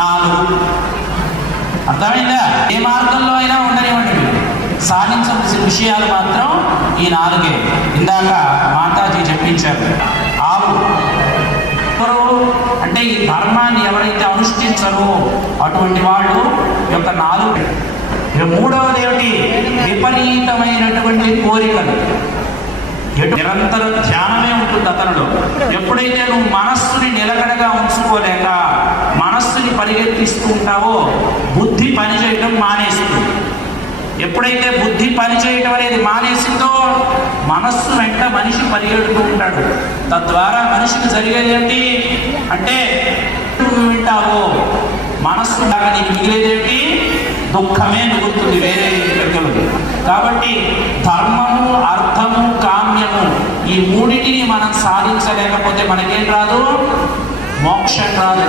నాలుగు. అర్థమైందా? ఏ మార్గంలో అయినా ఉండనివ్వండి, సాధించవలసిన విషయాలు మాత్రం ఈ నాలుగే. ఇందాక మాతాజీ చెప్పించారు. ఆవు అంటే ఈ ధర్మాన్ని ఎవరైతే అనుష్ఠించరో అటువంటి వాళ్ళు యొక్క నాలుగు. మూడవది ఏమిటి? విపరీతమైనటువంటి కోరికలు. నిరంతర ధ్యానమే ఉంటుంది అతనిలో. ఎప్పుడైతే నువ్వు మనస్సుని నిలకడగా ఉంచుకోలేక మనస్సుని పరిగెత్తిస్తూ ఉంటావో బుద్ధి పనిచేయటం మానేస్తుంది. ఎప్పుడైతే బుద్ధి పనిచేయటం అనేది మానేసిందో మనస్సు వెంట మనిషి పరిగెడుతూ ఉంటాడు. తద్వారా మనిషికి జరిగేది ఏంటి అంటే వింటావో మనస్సు లాగా నీకు మిగిలేదేంటి? దుఃఖమే మిగులుతుంది, వేరే మిగలదు. కాబట్టి ధర్మము, అర్థము, కామ్యము ఈ మూడింటిని మనం సాధించలేకపోతే మనకేం రాదు? మోక్షం రాదు.